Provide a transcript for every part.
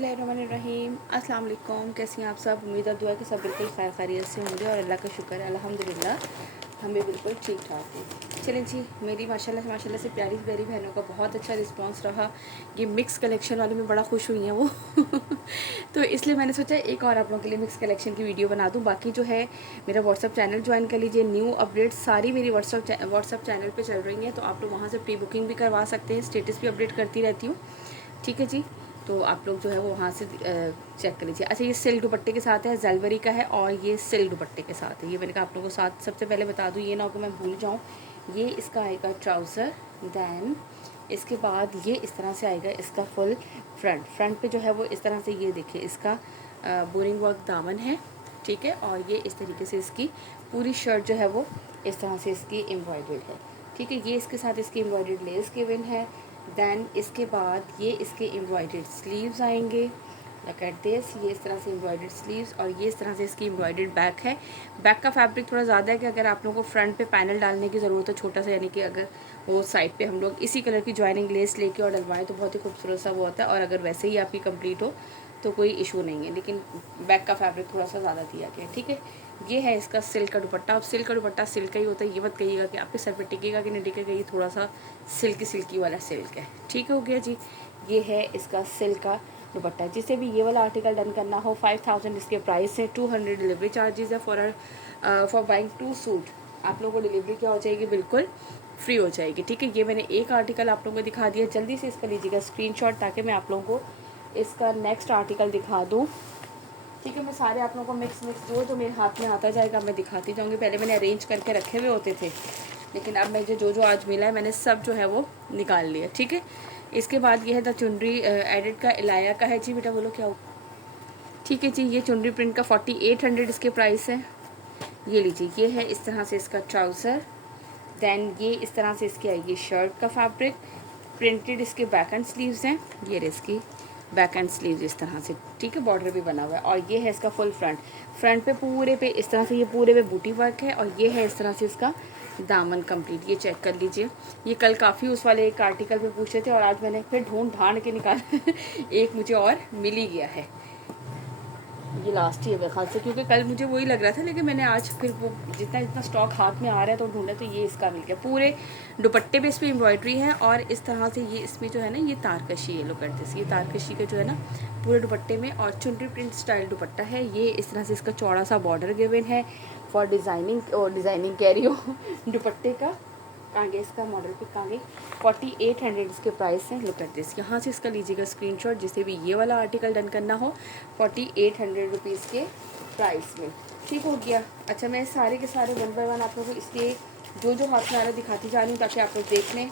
रहीम अस्सलाम वालेकुम। कैसी हैं आप सब? उम्मीद और दुआ कि सब बिल्कुल खैर खैरियत से होंगे और अल्लाह का शुक्र है अल्हम्दुलिल्लाह हम भी बिल्कुल ठीक ठाक हैं। चलें जी, मेरी माशाल्लाह से प्यारी प्यारी बहनों का बहुत अच्छा रिस्पांस रहा। ये मिक्स कलेक्शन वाले में बड़ा खुश हुई हैं वो तो इसलिए मैंने सोचा एक और आप लोगों के लिए मिक्स कलेक्शन की वीडियो बना दूँ। बाकी जो है मेरा व्हाट्सअप चैनल ज्वाइन कर लीजिए। न्यू अपडेट सारी मेरी व्हाट्सअप चैनल पर चल रही हैं, तो आप लोग वहाँ से प्री बुकिंग भी करवा सकते हैं। स्टेटस भी अपडेट करती रहती हूँ, ठीक है जी। तो आप लोग जो है वो वहाँ से चेक कर लीजिए। अच्छा, ये सिल्क दुपट्टे के साथ है, जलवरी का है और ये सिल्क दुपट्टे के साथ है। ये मैंने कहा आप लोगों को साथ सबसे पहले बता दूँ, ये ना हो कि मैं भूल जाऊँ। ये इसका आएगा ट्राउज़र, दैन इसके बाद ये इस तरह से आएगा इसका फुल फ्रंट पे जो है वो इस तरह से, ये देखिए इसका बोरिंग वर्क दामन है, ठीक है। और ये इस तरीके से इसकी पूरी शर्ट जो है वो इस तरह से इसकी एम्ब्रॉयडर्ड है, ठीक है। ये इसके साथ इसकी एम्ब्रॉयडर्ड लेस गिवन है। दैन इसके बाद ये इसके एम्ब्रॉयडर्ड स्लीव्स आएंगे, लुक एट दिस। ये इस तरह से एम्ब्रॉयडर्ड स्लीव्स और ये इस तरह से इसकी एम्ब्रॉयडर्ड बैक है। बैक का फैब्रिक थोड़ा ज़्यादा है कि अगर आप लोगों को फ्रंट पे पैनल डालने की ज़रूरत है छोटा सा, यानी कि अगर वो साइड पे हम लोग इसी कलर की ज्वाइनिंग लेस लेके और डलवाएं तो बहुत ही खूबसूरत सा वो होता है। और अगर वैसे ही आपकी कंप्लीट हो तो कोई इशू नहीं है, लेकिन बैक का फैब्रिक थोड़ा सा ज़्यादा दिया गया है, ठीक है। ये है इसका सिल्क का दुपट्टा। अब सिल्क का दुपट्टा सिल्क का ही होता है, ये मत कहिएगा कि आपके सर पे टिकेगा कि नहीं टिकेगा। ये थोड़ा सा सिल्की वाला सिल्क है, ठीक हो गया जी। ये है इसका सिल्क का दुपट्टा। जिसे भी ये वाला आर्टिकल डन करना हो 5000 इसके प्राइस है। 200 डिलीवरी चार्जेस है फॉर बाइंग 2 सूट। आप लोगों को डिलीवरी क्या हो जाएगी, बिल्कुल फ्री हो जाएगी, ठीक है। ये मैंने एक आर्टिकल आप लोगों को दिखा दिया, जल्दी से इसका लीजिएगा स्क्रीनशॉट ताकि मैं आप लोगों को इसका नेक्स्ट आर्टिकल दिखा दूँ, ठीक है। मैं सारे आप लोगों को मिक्स जो मेरे हाथ में आता जाएगा मैं दिखाती जाऊँगी। पहले मैंने अरेंज करके रखे हुए होते थे, लेकिन अब मुझे जो आज मिला है मैंने सब जो है वो निकाल लिया, ठीक है। इसके बाद ये है द चुनरी एडिट का इलाया का है जी। बेटा बोलो क्या हो, ठीक है जी। ये चुनरी प्रिंट का 4800 इसके प्राइस है। ये लीजिए, ये है इस तरह से इसका ट्राउज़र। दैन ये इस तरह से इसकी आएगी शर्ट का फैब्रिक, प्रिंटेड इसके बैक एंड स्लीव्स हैं। ये इसकी बैक एंड स्लीव्स इस तरह से, ठीक है। बॉर्डर भी बना हुआ है। और ये है इसका फुल फ्रंट पे पूरे पे इस तरह से ये पूरे पे बूटी वर्क है। और ये है इस तरह से इसका दामन कंप्लीट। ये चेक कर लीजिए। ये कल काफ़ी उस वाले एक आर्टिकल पे पूछे थे और आज मैंने फिर ढूंढ ढांड के निकाला एक मुझे और मिल ही गया है। ये लास्ट ही है मेरे ख्याल से, क्योंकि कल मुझे वही लग रहा था, लेकिन मैंने आज फिर वो जितना स्टॉक हाथ में आ रहा है तो ढूंढा तो ये इसका मिल गया। पूरे दुपट्टे पे इस पर एम्ब्रॉयडरी है और इस तरह से ये इसमें जो है ना ये तारकशी है, लो करते से ये तारकशी का जो है ना पूरे दुपट्टे में, और चुनरी प्रिंट स्टाइल दुपट्टा है। ये इस तरह से इसका चौड़ा सा बॉर्डर गिवन है फॉर डिज़ाइनिंग कह रही हो दुपट्टे का। कांगे इसका मॉडल पे कांगे 4800 इसके प्राइस हैं। Look at this. यहाँ से इसका लीजिएगा स्क्रीनशॉट जिसे भी ये वाला आर्टिकल डन करना हो 4800 रुपीज़ के प्राइस में, ठीक हो गया। अच्छा, मैं सारे के सारे 1 बाय 1 आप लोगों को इसलिए जो हाथ में आ रहा दिखाती जा रही हूँ ताकि आप लोग देख लें।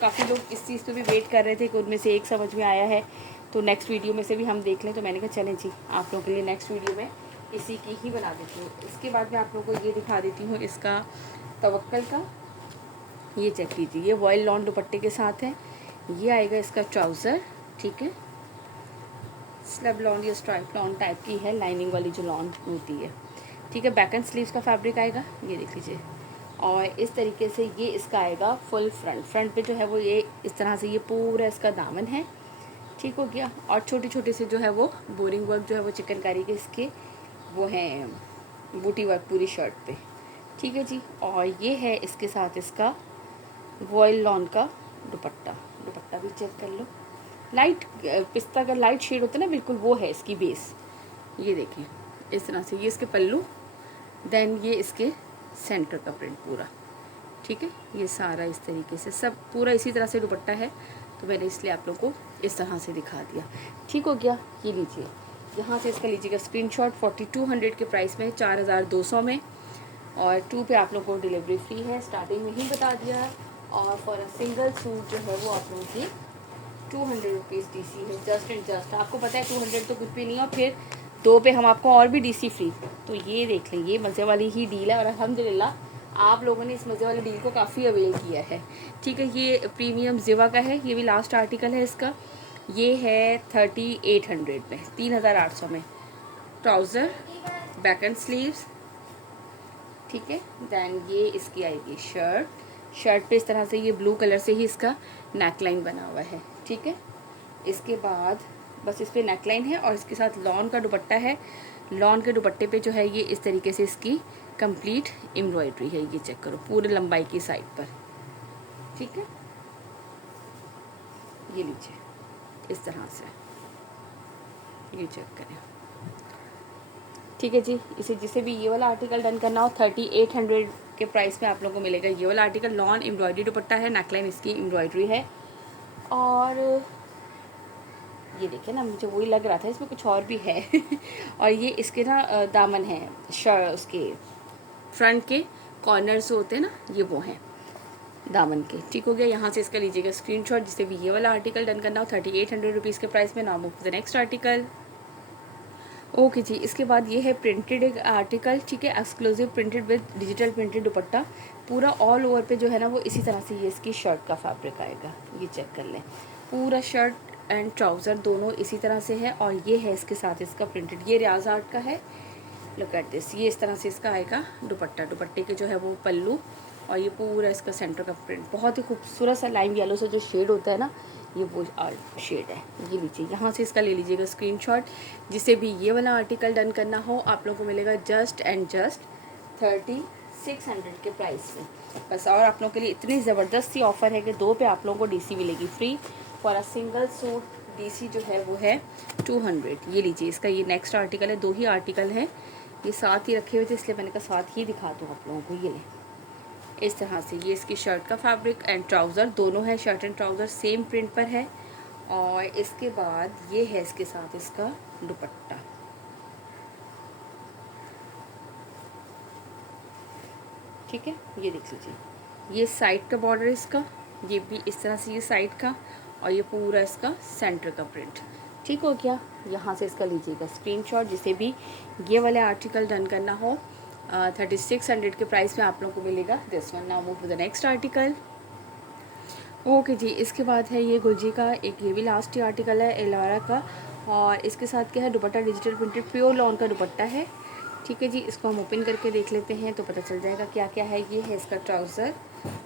काफ़ी लोग इस चीज़ पर भी वेट कर रहे थे कि उनमें से एक समझ में आया है तो नेक्स्ट वीडियो में से भी हम देख लें, तो मैंने कहा चलें जी आप लोगों के लिए नेक्स्ट वीडियो में इसी की ही बना देती हूँ। इसके बाद मैं आप लोगों को ये दिखा देती हूँ इसका तवक्कल का। ये चेक कीजिए, ये वॉयल लॉन दुपट्टे के साथ है। ये आएगा इसका ट्राउज़र, ठीक है। स्लब लॉन या स्ट्राइप लॉन टाइप की है, लाइनिंग वाली जो लॉन होती है, ठीक है। बैक एंड स्लीव्स का फैब्रिक आएगा, ये देख लीजिए। और इस तरीके से ये इसका आएगा फुल फ्रंट पे जो है वो ये इस तरह से ये पूरा इसका दामन है, ठीक हो गया। और छोटे छोटे से जो है वो बोरिंग वर्क जो है वो चिकनकारी के इसके वो हैं बूटी वर्क पूरी शर्ट पे, ठीक है जी। और ये है इसके साथ इसका वॉयल लॉन का दुपट्टा भी चेक कर लो। लाइट पिस्ता का लाइट शेड होता है ना, बिल्कुल वो है इसकी बेस। ये देखें इस तरह से ये इसके पल्लू, देन ये इसके सेंटर का प्रिंट पूरा, ठीक है। ये सारा इस तरीके से सब पूरा इसी तरह से दुपट्टा है, तो मैंने इसलिए आप लोगों को इस तरह से दिखा दिया, ठीक हो गया। ये लीजिए, यहाँ से इसका लीजिएगा स्क्रीनशॉट। 4200 के प्राइस में 4200 में, और 2 पे आप लोगों को डिलीवरी फ्री है, स्टार्टिंग में ही बता दिया है। और फॉर अ सिंगल सूट जो है वो आप लोगों की 200 रुपीज़ DC है, जस्ट एंड जस्ट। आपको पता है 200 तो कुछ भी नहीं है, और फिर 2 पे हम आपको और भी DC फ्री। तो ये देख लें, ये मज़े वाली ही डील है और अल्हम्दुलिल्लाह आप लोगों ने इस मज़े वाली डील को काफ़ी अवेल किया है, ठीक है। ये प्रीमियम जिवा का है, ये भी लास्ट आर्टिकल है इसका। ये है 3800 में, 3800 में। ट्राउज़र, बैक एंड स्लीव्स, ठीक है। दैन ये इसकी आएगी शर्ट पे इस तरह से ये ब्लू कलर से ही इसका नेक लाइन बना हुआ है, ठीक है। इसके बाद बस इस पर नेकलाइन है और इसके साथ लॉन का दुपट्टा है। लॉन के दुपट्टे पे जो है ये इस तरीके से इसकी कंप्लीट एम्ब्रॉयडरी है। ये चेक करो पूरे लंबाई की साइड पर, ठीक है। ये लीजिए इस तरह से, ये चेक करें, ठीक है जी। इसे जिसे भी ये वाला आर्टिकल डन करना हो 3800 के प्राइस में आप लोगों को मिलेगा ये वाला आर्टिकल। लॉन एम्ब्रॉयडरी दुपट्टा है, नेकलाइन इसकी एम्ब्रॉयडरी है। और ये देखिए ना, मुझे वही लग रहा था इसमें कुछ और भी है और ये इसके ना दामन है, उसके फ्रंट के कॉर्नर्स होते हैं ना, ये वो हैं दामन के, ठीक हो गया। यहाँ से इसका लीजिएगा स्क्रीनशॉट जिसे भी ये वाला आर्टिकल डन करना हो 3800 रुपीज़ के प्राइस में। Now move to the next article. Okay जी, इसके बाद ये है प्रिंटेड एक आर्टिकल, ठीक है, exclusive printed with digital printed dupatta. पूरा ऑल ओवर पे जो है ना वो इसी तरह से ये इसकी शर्ट का फैब्रिक आएगा। ये चेक कर लें, पूरा शर्ट एंड ट्राउज़र दोनों इसी तरह से है। और ये है इसके साथ इसका प्रिंटेड, ये रियाज आर्ट का है। लुक एट दिस, ये इस तरह से इसका आएगा दुपट्टा। दुपट्टे के जो है वो पल्लू और ये पूरा इसका सेंटर का प्रिंट, बहुत ही खूबसूरत सा लाइम येलो से जो शेड होता है ना, ये वो शेड है। ये लीजिए, यहाँ से इसका ले लीजिएगा स्क्रीनशॉट। जिसे भी ये वाला आर्टिकल डन करना हो आप लोगों को मिलेगा जस्ट एंड जस्ट 3600 के प्राइस में बस। और आप लोगों के लिए इतनी ज़बरदस्त सी ऑफ़र है कि 2 पे आप लोगों को डीसी मिलेगी free. For a single suit DC जो है वो है 200। ये लीजिए, इसका ये नेक्स्ट आर्टिकल है। 2 ही आर्टिकल हैं, ये साथ ही रखे हुए थे इसलिए मैंने कहा साथ ही दिखा दूँ आप लोगों को। ये लें इस तरह से, ये इसकी शर्ट का फैब्रिक एंड ट्राउज़र दोनों है। Shirt and trouser same print पर है। और इसके बाद ये है इसके साथ इसका दुपट्टा, ठीक है। ये देख लीजिए, ये साइड का बॉर्डर इसका, ये भी इस तरह से ये साइड का, और ये पूरा इसका सेंटर का प्रिंट, ठीक हो गया। यहाँ से इसका लीजिएगा स्क्रीनशॉट जिसे भी ये वाले आर्टिकल डन करना हो 3600 के प्राइस में आप लोगों को मिलेगा this one. Now move to the next article. Okay जी, इसके बाद है ये गुलजी का एक, ये भी लास्ट ही आर्टिकल है एलोरा का। और इसके साथ क्या है, दुपट्टा डिजिटल प्रिंटेड प्योर लॉन का दुपट्टा है, ठीक है जी। इसको हम ओपन करके देख लेते हैं तो पता चल जाएगा क्या क्या है। ये है इसका ट्राउज़र,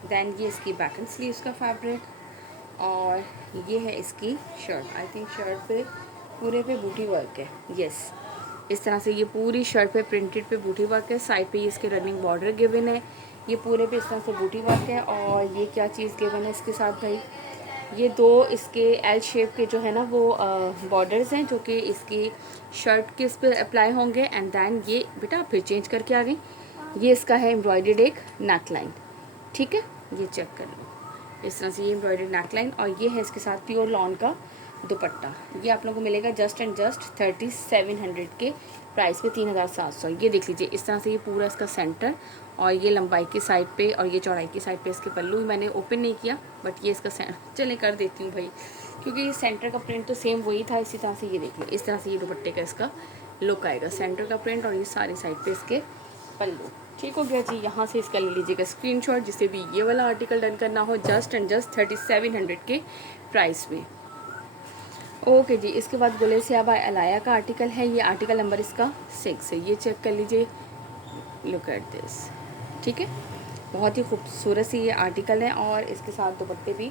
दैन ये इसकी बैक एंड स्लीव्स का फैब्रिक, और ये है इसकी शर्ट। आई थिंक शर्ट पे पूरे पे बूटी वर्क है, यस। इस तरह से ये पूरी शर्ट पे प्रिंटेड पे बूटी वर्क है। साइड पे ये इसके रनिंग बॉर्डर गिवन है। ये पूरे पे इस तरह से बूटी वर्क है। और ये क्या चीज़ गिवन है इसके साथ भाई, ये 2 इसके एल शेप के जो है ना वो बॉर्डर्स हैं जो कि इसकी शर्ट के इस पर अप्लाई होंगे। एंड दैन ये बेटा फिर चेंज करके आ गई, ये इसका है एम्ब्रॉयडर्ड एक नेक लाइन, ठीक है। ये चेक कर लो, इस तरह से ये एम्ब्रॉयडर्ड नेक लाइन। और ये है इसके साथ प्योर लॉन का दुपट्टा। ये आप लोगों को मिलेगा जस्ट एंड जस्ट 3700 के प्राइस पे, 3700। ये देख लीजिए, इस तरह से ये पूरा इसका सेंटर, और ये लंबाई की साइड पे और ये चौड़ाई की साइड पे इसके पल्लू मैंने ओपन नहीं किया, बट ये इसका चले कर देती हूँ भाई, क्योंकि ये सेंटर का प्रिंट तो सेम वही था। इसी तरह से ये देख लो, इस तरह से ये दुपट्टे का इसका लुक आएगा, सेंटर का प्रिंट और ये सारी साइड पे इसके पल्लू, ठीक हो गया जी। यहाँ से इसका ले लीजिएगा स्क्रीनशॉट जिसे भी ये वाला आर्टिकल डन करना हो जस्ट एंड जस्ट 3700 के प्राइस में। ओके जी, इसके बाद गुले से अब अलाया का आर्टिकल है। ये आर्टिकल नंबर इसका 6 है। ये चेक कर लीजिए, लुक एट दिस, ठीक है। बहुत ही खूबसूरत सी ये आर्टिकल है। और इसके साथ दुपट्टे भी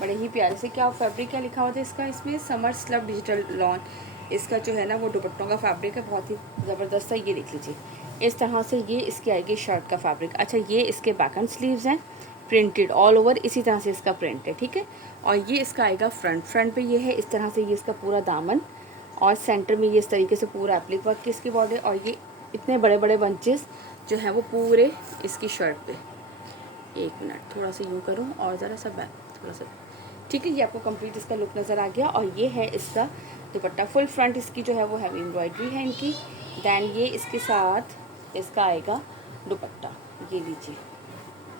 बड़े ही प्यारे से, क्या फैब्रिक क्या लिखा हुआ था इसका, इसमें समर स्लब डिजिटल लॉन, इसका जो है ना वो दुपट्टों का फैब्रिक है, बहुत ही ज़बरदस्त है। ये देख लीजिए, इस तरह से ये इसकी आएगी शर्ट का फैब्रिक। अच्छा, ये इसके बैक एंड स्लीव्स हैं प्रिंटेड ऑल ओवर, इसी तरह से इसका प्रिंट है, ठीक है। और ये इसका आएगा फ्रंट पे ये है इस तरह से ये इसका पूरा दामन, और सेंटर में ये इस तरीके से पूरा एप्लिक वर्क की इसकी बॉडी, और ये इतने बड़े बड़े बंचेस जो है वो पूरे इसकी शर्ट पे। एक मिनट, थोड़ा सा यूँ करूँ और ज़रा सा बैक थोड़ा सा, ठीक है। ये आपको कंप्लीट इसका लुक नज़र आ गया। और ये है इसका दुपट्टा, फुल फ्रंट इसकी जो है वो हैवी एम्ब्रॉयडरी है इनकी। दैन ये इसके साथ इसका आएगा दुपट्टा, ये लीजिए,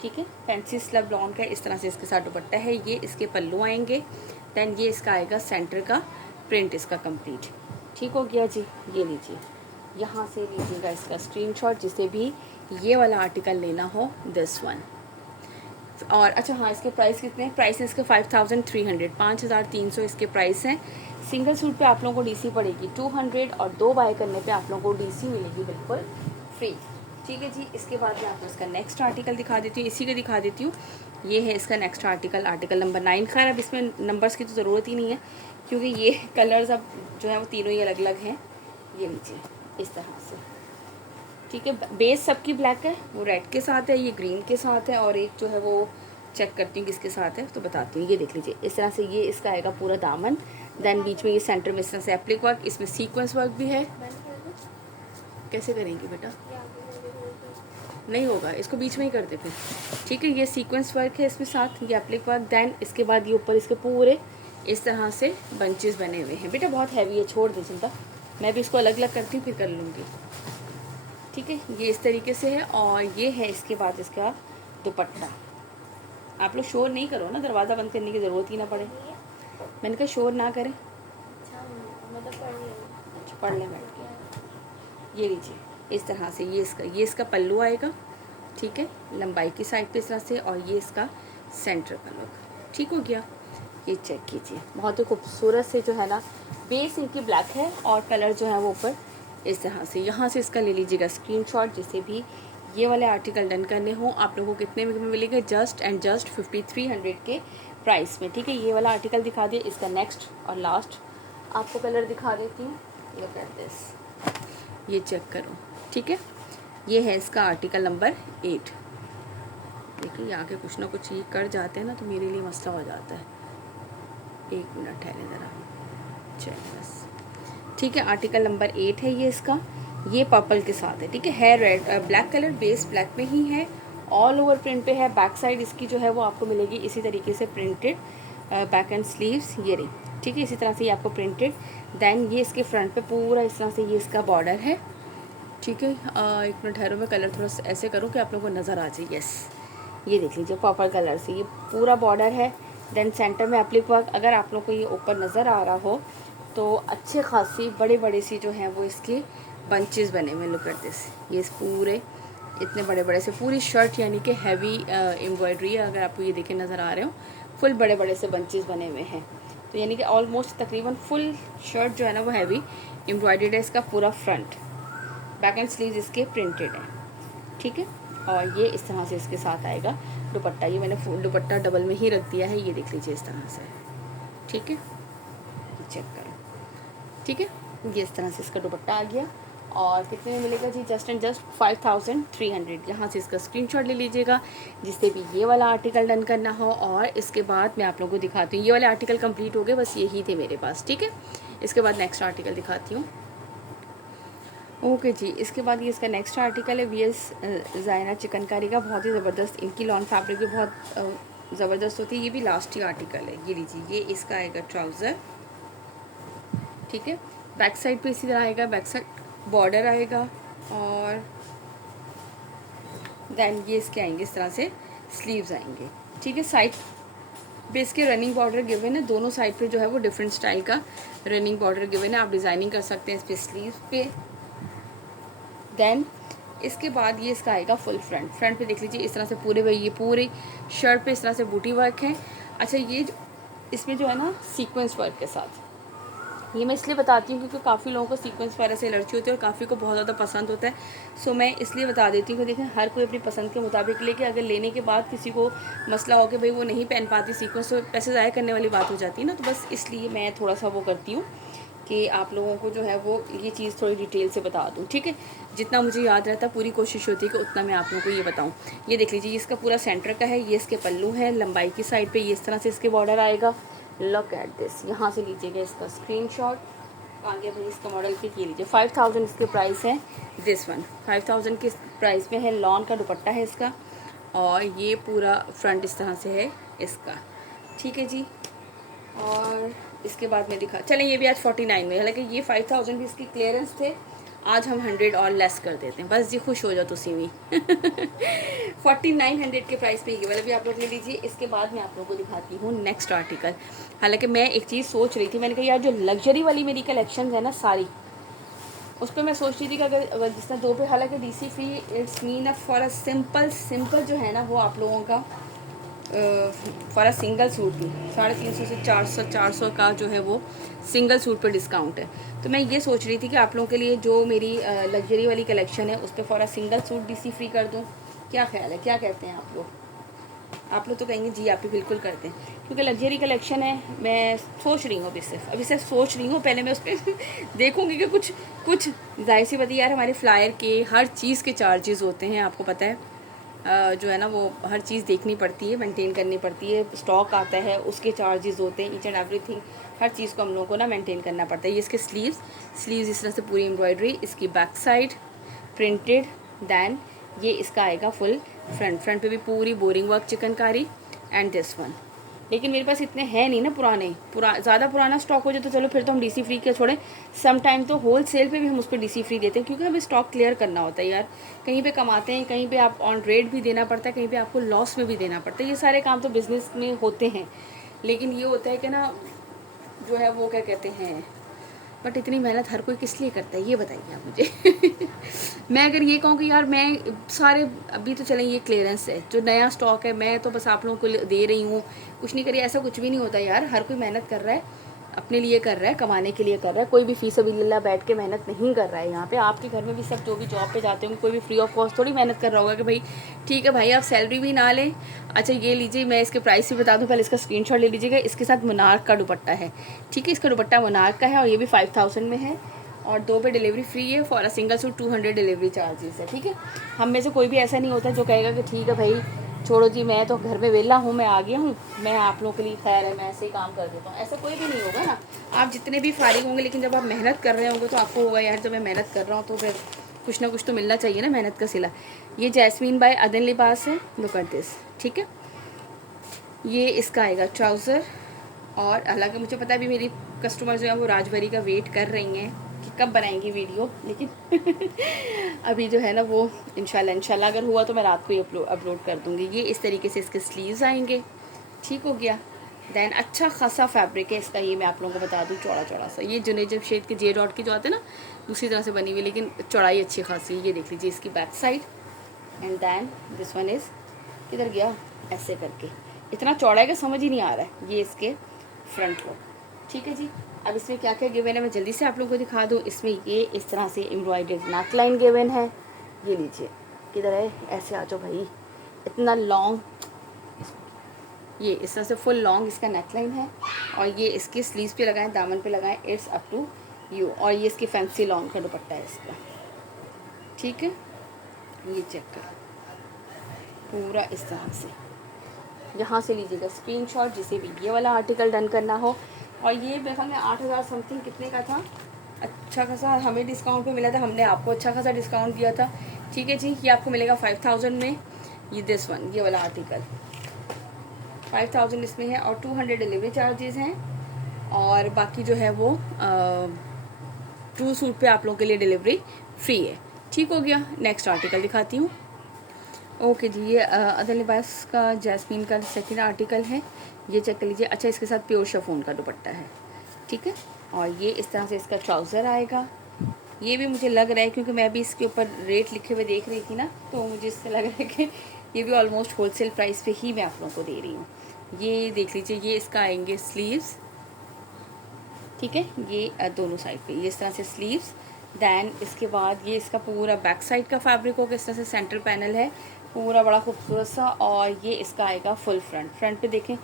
ठीक है। फैंसी स्लब लॉन का इस तरह से इसके साथ दुपट्टा है। ये इसके पल्लू आएंगे। दैन ये इसका आएगा सेंटर का प्रिंट इसका कंप्लीट, ठीक हो गया जी। ये लीजिए, यहाँ से लीजिएगा इसका स्क्रीनशॉट जिसे भी ये वाला आर्टिकल लेना हो दिस वन। और अच्छा हाँ, इसके प्राइस कितने हैं, प्राइस है इसके 5300, 5300 इसके प्राइस हैं। सिंगल सूट पे आप लोगों को डीसी पड़ेगी 200, और 2 बाय करने पे आप लोगों को डीसी मिलेगी बिल्कुल फ्री, ठीक है जी। इसके बाद मैं आपको इसका नेक्स्ट आर्टिकल दिखा देती हूँ, इसी का दिखा देती हूँ। ये है इसका नेक्स्ट आर्टिकल, आर्टिकल नंबर 9। खैर अब इसमें नंबर्स की तो ज़रूरत ही नहीं है क्योंकि ये कलर्स अब जो है वो तीनों ही अलग अलग हैं। ये नीचे इस तरह से, ठीक है। बेस सबकी ब्लैक है, वो रेड के साथ है, ये ग्रीन के साथ है, और एक जो है वो चेक करती हूँ किसके साथ है तो बताती हूँ। ये देख लीजिए इस तरह से ये इसका आएगा पूरा दामन। देन बीच में ये सेंटर में इस तरह से एप्लिक वर्क, इसमें सीक्वेंस वर्क भी है। कैसे करेंगे बेटा? नहीं होगा, इसको बीच में ही कर दे फिर, ठीक है। ये सीक्वेंस वर्क है इसमें साथ, ये एप्लिक वर्क। देन इसके बाद ये ऊपर इसके पूरे इस तरह से बंचेस बने हुए हैं। बेटा बहुत हैवी है, छोड़ दे चिंता, मैं भी इसको अलग अलग करती हूँ फिर कर लूँगी, ठीक है। ये इस तरीके से है, और ये है इसके बाद इसका दुपट्टा। आप लोग शोर नहीं करो ना, दरवाज़ा बंद करने की ज़रूरत ही ना पड़े। मैंने कहा शोर ना करें। अच्छा पढ़ लें बैठ के। ये लीजिए इस तरह से ये इसका पल्लू आएगा, ठीक है, लंबाई की साइड पे इस तरह से, और ये इसका सेंटर का लुक, ठीक हो गया। ये चेक कीजिए, बहुत ही खूबसूरत से जो है ना, बेस इनकी ब्लैक है और कलर जो है वो ऊपर इस तरह से। यहाँ से इसका ले लीजिएगा स्क्रीनशॉट, जिसे भी ये वाले आर्टिकल डन करने हो। आप लोगों को कितने में मिलेंगे? जस्ट एंड जस्ट 5300 के प्राइस में, ठीक है। ये वाला आर्टिकल दिखा दिए, इसका नेक्स्ट और लास्ट आपको कलर दिखा देती हूँ। लुक एट दिस, ये चेक करो, ठीक है। ये है इसका आर्टिकल नंबर 8। देखिए यहाँ के कुछ ना कुछ ये कर जाते हैं ना तो मेरे लिए मसला हो जाता है। एक मिनट ठहरे ज़रा, चल बस, ठीक है। आर्टिकल नंबर 8 है ये इसका, ये पर्पल के साथ है, ठीक है red black colour, base black में ही है, ऑल ओवर प्रिंट पे है। बैक साइड इसकी जो है वो आपको मिलेगी इसी तरीके से प्रिंटेड, बैक एंड स्लीव्स ये रही, ठीक है, इसी तरह से ये आपको प्रिंटेड। देन ये इसके फ्रंट पे पूरा इस तरह से ये इसका बॉर्डर है, ठीक है। एक मिनट ठहरो, मैं कलर थोड़ा सा ऐसे करूँ कि आप लोगों को नज़र आ जाए। यस, ये देख लीजिए पर्पल कलर से ये पूरा बॉर्डर है। देन सेंटर में एप्लिक वर्क, अगर आप लोग को ये ऊपर नज़र आ रहा हो तो अच्छे खासी बड़े बड़े सी जो हैं वो इसके बंचेस बने हुए। लुक एट दिस, ये इस पूरे इतने बड़े बड़े से पूरी शर्ट यानी कि हैवी एम्ब्रॉयडरी है। अगर आपको ये देखे नज़र आ रहे हो, फुल बड़े बड़े से बंचेस बने हुए हैं। तो यानी कि ऑलमोस्ट तकरीबन फुल शर्ट जो है ना वो हैवी एम्ब्रॉयडर्ड है। इसका पूरा फ्रंट, बैक एंड स्लीव्स इसके प्रिंटेड है, ठीक है। और ये इस तरह से इसके साथ आएगा दुपट्टा। ये मैंने दुपट्टा डबल में ही रख दिया है, ये देख लीजिए इस तरह से, ठीक है। चेक करें, ठीक है। ये इस तरह से इसका दुपट्टा आ गया। और कितने में मिलेगा जी? Just and just 5300। यहाँ से इसका स्क्रीनशॉट ले लीजिएगा जिससे भी ये वाला आर्टिकल डन करना हो। और इसके बाद मैं आप लोगों को दिखाती हूँ, ये वाले आर्टिकल कंप्लीट हो गए, बस यही थे मेरे पास, ठीक है। इसके बाद नेक्स्ट आर्टिकल दिखाती हूँ। ओके जी, इसके बाद ये इसका नेक्स्ट आर्टिकल है VS ज़ायना चिकनकारी का। बहुत ही ज़बरदस्त, इनकी लॉन फैब्रिक भी बहुत ज़बरदस्त होती है। ये भी लास्ट ही आर्टिकल है, ये लीजिए, ये इसका आएगा ट्राउज़र, ठीक है। बैक साइड पे इसी तरह आएगा, बैक साइड बॉर्डर आएगा। और देन ये इसके आएंगे इस तरह से स्लीव्स आएंगे, ठीक है। साइड पे इसके रनिंग बॉर्डर गिवन है, दोनों साइड पे जो है वो डिफरेंट स्टाइल का रनिंग बॉर्डर गिवन है। आप डिज़ाइनिंग कर सकते हैं इस पर स्लीव्स पे। देन इसके बाद ये इसका आएगा फुल फ्रंट पे देख लीजिए इस तरह से ये पूरे शर्ट पे इस तरह से बूटी वर्क है। अच्छा, ये इसमें जो है ना सीक्वेंस वर्क के साथ, ये मैं इसलिए बताती हूँ क्योंकि काफ़ी लोगों को सीक्वेंस वगैरह से एलर्जी होती है और काफ़ी को बहुत ज़्यादा पसंद होता है। सो मैं इसलिए बता देती हूँ कि देखें हर कोई अपनी पसंद के मुताबिक लेके, अगर लेने के बाद किसी को मसला हो कि भाई वो नहीं पहन पाती सीक्वेंस, तो पैसे ज़ाया करने वाली बात हो जाती है ना। तो बस इसलिए मैं थोड़ा सा वो करती हूँ कि आप लोगों को जो है वो ये चीज़ थोड़ी डिटेल से बता दूँ, ठीक है। जितना मुझे याद रहता है पूरी कोशिश होती है कि उतना मैं आप लोगों को ये बताऊँ। ये देख लीजिए, इसका पूरा सेंटर का है, ये इसके पल्लू है, लंबाई की साइड पे ये इस तरह से इसके बॉर्डर आएगा। लुक एट दिस, यहाँ से लीजिएगा इसका स्क्रीनशॉट, आगे भाई इसका मॉडल पिक ये लीजिए। 5000 इसके प्राइस है। दिस वन 5000 के प्राइस में है। लॉन का दुपट्टा है इसका, और ये पूरा फ्रंट इस तरह से है इसका, ठीक है जी। और इसके बाद में दिखा चलें, ये भी आज 49 में, हालांकि ये 5000 भी इसकी क्लियरेंस थे, आज हम 100 और लेस कर देते हैं, बस जी खुश हो जाओ तुसी भी। 4900 के प्राइस पे ये वाला भी आप लोग ले लीजिए। इसके बाद मैं आप लोगों को दिखाती हूँ नेक्स्ट आर्टिकल। हालांकि मैं एक चीज़ सोच रही थी, मैंने कहा यार जो लग्जरी वाली मेरी कलेक्शन है ना सारी, उस पर मैं सोच रही थी कि अगर जिस तरह 2 पे, हालांकि DC free it's mean for a simple जो है ना वो आप लोगों का फॉर अ सिंगल सूट भी 350 से 400 का जो है वो सिंगल सूट पर डिस्काउंट है। तो मैं ये सोच रही थी कि आप लोगों के लिए जो मेरी लग्जरी वाली कलेक्शन है उस पर for a single suit DC free कर दूँ। क्या ख्याल है, क्या कहते हैं आप लोग? आप लोग तो कहेंगे जी आप भी बिल्कुल करते हैं, क्योंकि लग्जरी कलेक्शन है। मैं सोच रही हूँ अभी सिर्फ सोच रही हूँ, पहले मैं उस पर देखूँगी कि कुछ जाहिर सी बात है यार, हमारे फ्लायर के हर चीज़ के चार्जेस होते हैं, आपको पता है। जो है ना वो हर चीज़ देखनी पड़ती है, मेंटेन करनी पड़ती है, स्टॉक आता है उसके चार्जेस होते हैं, ईच एंड एवरीथिंग, हर चीज़ को हम लोगों को ना मेंटेन करना पड़ता है। ये इसके स्लीव्स इस तरह से पूरी एम्ब्रॉयडरी, इसकी बैक साइड प्रिंटेड, दैन ये इसका आएगा फुल फ्रंट पे भी पूरी boring work chikankari, and this one. लेकिन मेरे पास इतने हैं नहीं ना ज़्यादा पुराना स्टॉक हो जाए तो चलो फिर तो हम डीसी फ्री के छोड़ें। सम टाइम तो होल सेल पे भी हम उसको डीसी फ्री देते हैं, क्योंकि हमें स्टॉक क्लियर करना होता है यार। कहीं पे कमाते हैं, कहीं पे आप ऑन रेट भी देना पड़ता है, कहीं पे आपको लॉस में भी देना पड़ता है। ये सारे काम तो बिजनेस में होते हैं, लेकिन ये होता है कि ना जो है वो क्या कहते हैं, बट इतनी मेहनत हर कोई किस लिए करता है ये बताइए आप मुझे। मैं अगर ये कहूँ कि यार मैं सारे अभी तो चलें, ये क्लियरेंस है, जो नया स्टॉक है मैं तो बस आप लोगों को दे रही हूँ, कुछ नहीं करिए, ऐसा कुछ भी नहीं होता यार। हर कोई मेहनत कर रहा है, अपने लिए कर रहा है, कमाने के लिए कर रहा है। कोई भी फी सबिलिल्लाह बैठ के मेहनत नहीं कर रहा है यहाँ पे। आपके घर में भी सब जो भी जॉब पे जाते होंगे, कोई भी फ्री ऑफ कॉस्ट थोड़ी मेहनत कर रहा होगा कि भाई ठीक है भाई आप सैलरी भी ना लें, अच्छा ये लीजिए, मैं इसके प्राइस भी बता दूँ, पहले इसका स्क्रीनशॉट ले लीजिएगा। इसके साथ मुनार्क का दुपट्टा है, ठीक है, इसका दुपट्टा मुनार्क का है और ये भी 5000 में है, और 2 पे डिलीवरी फ्री है। For a single suit 200 delivery charges है, ठीक है। हम में से कोई भी ऐसा नहीं होता जो कहेगा कि ठीक है भाई छोड़ो जी, मैं तो घर में वेला हूँ, मैं आ गया हूँ, मैं आप लोगों के लिए खैर है, मैं ऐसे ही काम कर देता हूँ, ऐसा कोई भी नहीं होगा ना। आप जितने भी फारिग होंगे, लेकिन जब आप मेहनत कर रहे होंगे तो आपको होगा यार जब मैं मेहनत कर रहा हूँ तो फिर कुछ ना कुछ तो मिलना चाहिए ना, मेहनत का सिला। ये जैस्मीन बाय अदन लिबास है, लुक एट दिस, ठीक है। ये इसका आएगा ट्राउज़र, और हालांकि मुझे पता है अभी मेरी कस्टमर जो है वो राजभरी का वेट कर रही हैं कि कब बनाएंगी वीडियो, लेकिन अभी जो है ना वो इंशाल्लाह अगर हुआ तो मैं रात को ही अपलोड कर दूँगी। ये इस तरीके से इसके स्लीव्स आएंगे, ठीक हो गया। दैन अच्छा खासा फैब्रिक है इसका, ये मैं आप लोगों को बता दूँ, चौड़ा सा। ये जुनेजब शेड के जे डॉट के जो आते हैं ना, दूसरी तरह से बनी हुई, लेकिन चौड़ाई अच्छी खासी। ये देख लीजिए इसकी back side, and then this one is, किधर गया, ऐसे करके इतना चौड़ा है कि समझ ही नहीं आ रहा है। ये इसके फ्रंट लुक, ठीक है जी। अब इसमें क्या क्या गिवन है मैं जल्दी से आप लोगों को दिखा दूँ। इसमें ये इस तरह से एम्ब्रॉयडर्ड नेक लाइन गिवन है, ये लीजिए, किधर है, ऐसे आ जाओ भाई, इतना लॉन्ग, ये इस तरह से फुल लॉन्ग इसका नेक लाइन है, और ये इसके स्लीव्स पे लगाएं, दामन पे लगाएं, इट्स अप टू यू। और ये इसकी फैंसी लॉन्ग का दुपट्टा है इसका, ठीक है। ये चेक कर पूरा इस तरह से, यहाँ से लीजिएगा स्क्रीनशॉट जिसे भी ये वाला आर्टिकल डन करना हो। और ये मेरे ख्याल में 8000 समथिंग कितने का था, अच्छा खासा हमें डिस्काउंट पे मिला था, हमने आपको अच्छा खासा डिस्काउंट दिया था, ठीक है जी। ये आपको मिलेगा 5000 में। ये दिस वन, ये वाला आर्टिकल 5000 इसमें है, और 200 डिलीवरी चार्जेस हैं, और बाकी जो है वो 2 सूट पे आप लोगों के लिए डिलीवरी फ्री है, ठीक हो गया। नेक्स्ट आर्टिकल दिखाती हूँ। ओके जी, ये अदन लिबास का जैस्मीन का सेकंड आर्टिकल है, ये चेक कर लीजिए। अच्छा इसके साथ प्योर शिफॉन का दुपट्टा है, ठीक है। और ये इस तरह से इसका ट्राउज़र आएगा। ये भी मुझे लग रहा है, क्योंकि मैं भी इसके ऊपर रेट लिखे हुए देख रही थी ना, तो मुझे इससे लग रहा है कि ये भी ऑलमोस्ट होलसेल प्राइस पे ही मैं आप लोगों को दे रही हूँ। ये देख लीजिए, ये इसका आएंगे स्लीव्स, ठीक है, ये दोनों साइड पे ये इस तरह से स्लीव्स। दैन इसके बाद ये इसका पूरा बैक साइड का फैब्रिक होगा, इस तरह से सेंट्रल पैनल है पूरा बड़ा खूबसूरत सा, और ये इसका आएगा फुल फ्रंट पे देखें,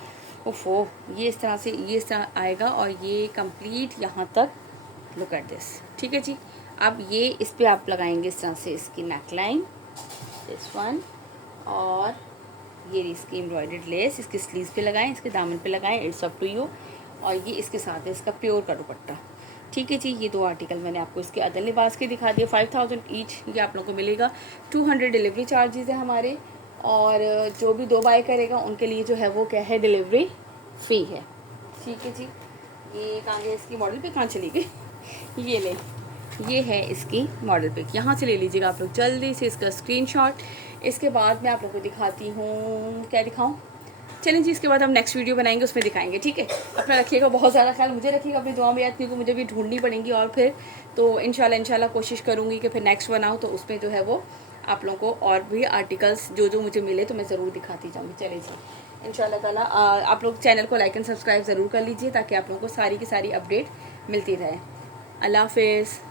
ओफो, ये इस तरह से ये इस तरह आएगा, और ये कंप्लीट यहाँ तक, लुक एट दिस, ठीक है जी। अब ये इस पे आप लगाएंगे इस तरह से इसकी नेक लाइन, दिस वन, और ये इसकी एम्ब्रॉयडर्ड लेस इसके स्लीव्स पे लगाएं, इसके दामन पे लगाएं, इट्स अप टू यू। और ये इसके साथ है इसका प्योर का दुपट्टा, ठीक है जी। ये 2 आर्टिकल मैंने आपको इसके अदन लिबास के दिखा दिए, 5000 ईच ये आप लोगों को मिलेगा। 200 डिलीवरी चार्जेस है हमारे, और जो भी 2 बाय करेगा उनके लिए जो है वो क्या है, डिलीवरी फ्री है, ठीक है जी। ये कहाँ गया, इसकी मॉडल पिक कहाँ चली गई, ये ले, ये है इसकी मॉडल पिक, यहाँ से ले लीजिएगा आप लोग जल्दी से इसका स्क्रीनशॉट। इसके बाद मैं आप लोगों को दिखाती हूँ, क्या दिखाऊँ, चलें जी, इसके बाद हम नेक्स्ट वीडियो बनाएंगे, उसमें दिखाएंगे, ठीक है। अपना रखिएगा बहुत ज़्यादा ख्याल, मुझे रखिएगा अपनी दुआ में याद, क्योंकि मुझे भी ढूंढनी पड़ेंगी, और फिर तो इंशाल्लाह कोशिश करूँगी कि फिर नेक्स्ट बनाऊँ तो उसमें जो है वो आप लोगों को और भी आर्टिकल्स जो मुझे मिले तो मैं ज़रूर दिखाती जाऊँगी। चले जी, इंशाल्लाह ताला आप लोग चैनल को लाइक एंड सब्सक्राइब ज़रूर कर लीजिए, ताकि आप लोगों को सारी की सारी अपडेट मिलती रहे। अल्लाह हाफिज़।